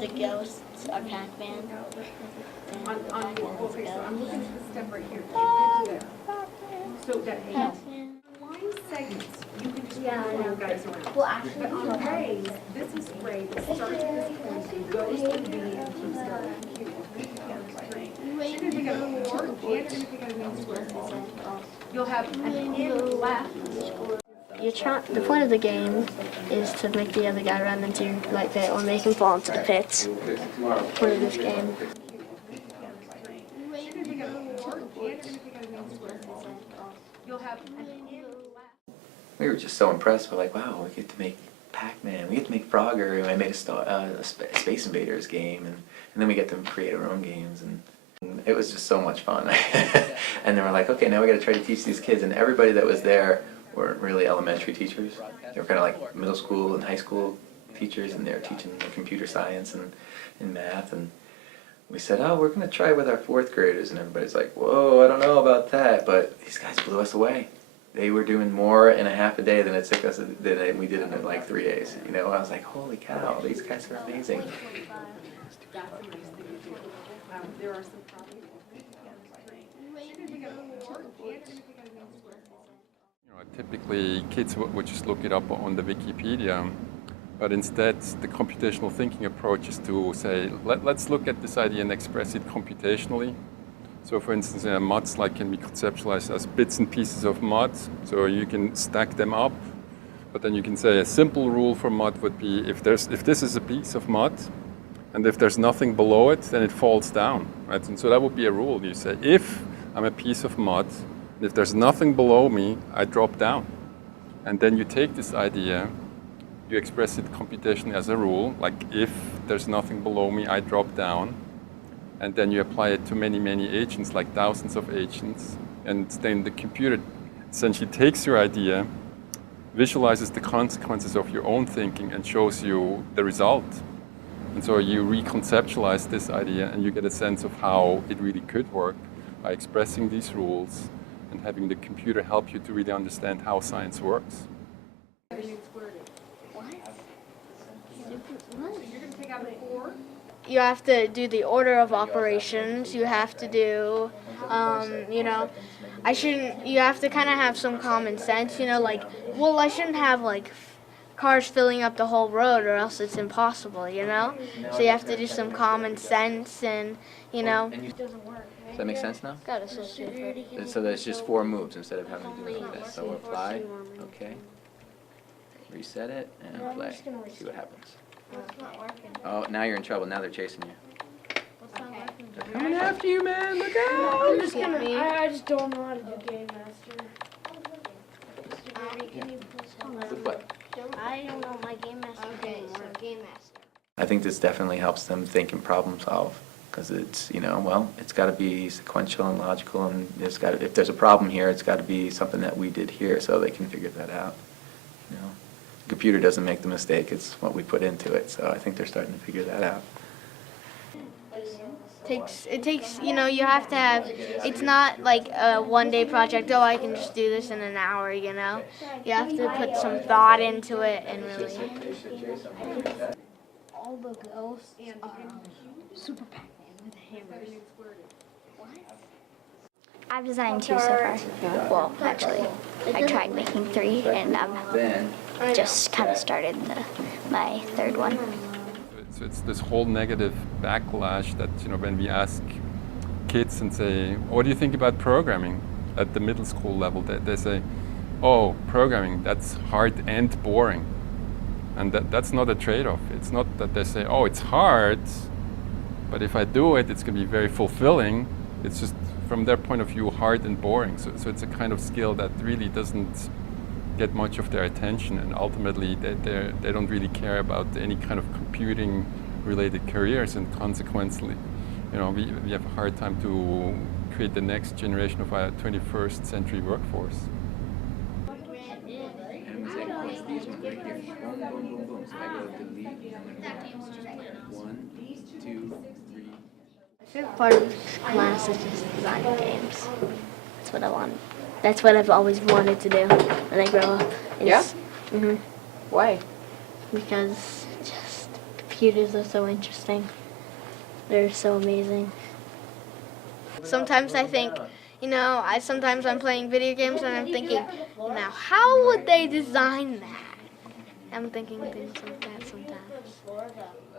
the ghosts are Pac-Man. Okay, so I'm looking at the step right here. So that line segments, you can just move your guys around. Well, actually, But on rays, this is ray that starts at this point and goes to the B and keeps going. So you're gonna pick out a 4 and you're gonna pick out a main square. You'll have an in left. the point of the game is to make the other guy run into your light pit or make him fall into the pits. Point of this game. You're gonna pick out a 4 and you're gonna pick out a main square. You'll have an in left. We were just so impressed. We're like, wow, we get to make Pac-Man, we get to make Frogger, and I made a Space Invaders game, and then we get to create our own games, and it was just so much fun. And then we're like, okay, now we got to try to teach these kids, and everybody that was there weren't really elementary teachers. They were kind of like middle school and high school teachers, and they were teaching computer science and math, and we said, oh, we're going to try with our 4th graders, and everybody's like, whoa, I don't know about that, but these guys blew us away. They were doing more in a half a day than it took us than we did in like 3 days. You know, I was like, holy cow, these guys are amazing. There are some problems. Typically, kids would just look it up on the Wikipedia, but instead, the computational thinking approach is to say, let's look at this idea and express it computationally. So, for instance, mud slide can be conceptualized as bits and pieces of mud, so you can stack them up. But then you can say a simple rule for mud would be if this is a piece of mud, and if there's nothing below it, then it falls down, right? And so that would be a rule. You say, if I'm a piece of mud, and if there's nothing below me, I drop down. And then you take this idea, you express it computationally as a rule, like if there's nothing below me, I drop down. And then you apply it to many, many agents, like thousands of agents. And then the computer essentially takes your idea, visualizes the consequences of your own thinking, and shows you the result. And so you reconceptualize this idea, and you get a sense of how it really could work by expressing these rules and having the computer help you to really understand how science works. What? You're going to take out a 4. You have to do the order of operations. You have to do, you know, you have to kind of have some common sense, you know, like, well, I shouldn't have, like, cars filling up the whole road or else it's impossible, you know? So you have to do some common sense and, you know. Does that make sense now? Got associated. So there's just 4 moves instead of having to do it like this. So apply, okay, reset it, and play. See what happens. Oh, now you're in trouble. Now they're chasing you. They're coming after you, man. Look out! I just don't know how to do Game Master. With what? I don't know my Game Master anymore. Game Master. I think this definitely helps them think and problem solve, because it's, you know, well, it's got to be sequential and logical, and if there's a problem here, it's got to be something that we did here, so they can figure that out. You know, the computer doesn't make the mistake; it's what we put into it. So I think they're starting to figure that out. It takes, you know, you have to have, it's not like a one-day project, oh, I can just do this in an hour, you know? You have to put some thought into it and really. All the ghosts are Super Pac-Man with hammers. I've designed 2 so far. Well, actually, I tried making 3, and just kind of started my 3rd one. So it's this whole negative backlash that, you know, when we ask kids and say, what do you think about programming at the middle school level? They say, oh, programming, that's hard and boring. And that's not a trade-off. It's not that they say, oh, it's hard, but if I do it, it's going to be very fulfilling. It's just, from their point of view, hard and boring. So it's a kind of skill that really doesn't get much of their attention, and ultimately they don't really care about any kind of computing related careers, and consequently, you know, we have a hard time to create the next generation of our 21st century workforce. These ones right here. Boom, boom, boom, boom. So I go delete. 1, 2, 3. My favorite part of class is just designing games. That's what I want. That's what I've always wanted to do when I grow up. Yeah? Mm-hmm. Why? Because just computers are so interesting. They're so amazing. Sometimes I think, sometimes I'm playing video games and I'm thinking, now how would they design that? I'm thinking things like that sometimes.